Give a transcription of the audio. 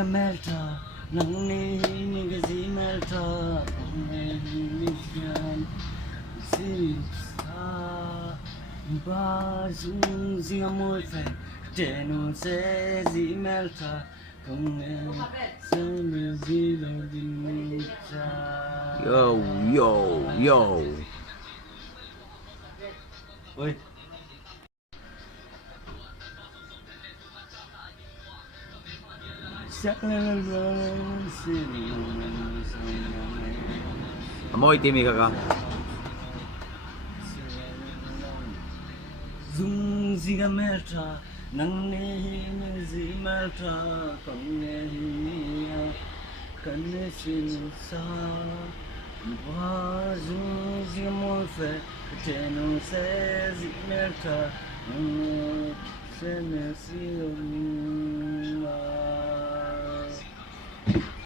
Melta, nangni gazi melta, nishan sisa, bazun ziamorfe, tenu se zi melta, kung se zilo dincha. Yo. Oi. Amoy timi ka. Dung ziga melta, nang ne zi melta, kong ne hiya, kanne sin sa, ba dung ziga morfe, teno se zi melta, se ne si